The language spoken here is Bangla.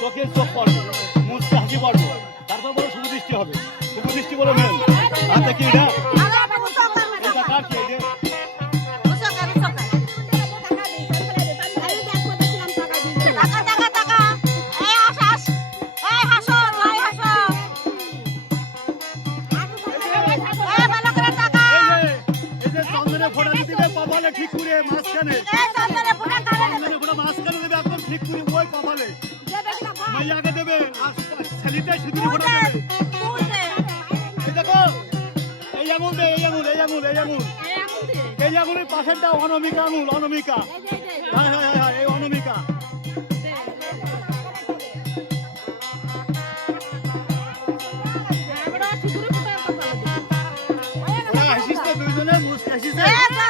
চোখে চোখ পড়বে মুখে হাসি পড়বে। তারপর বলো শুভ দৃষ্টি হবে। শুভ দৃষ্টি বলো মেন। হাতে কি এটা। কার কি ফোঁটা ঠিক করে মাঝখানে। মাঝখানে দেবে একদম ঠিক করে ওই কপালে। মাইয়াকে দেবে আর ছেলেটা সিঁদুর ফোঁটা দেবে এই দেখো এই আঙুল দে এই আঙুল এই আঙুল হ্যাঁ হ্যাঁ হ্যাঁ দুজনে হাসিস দুজনে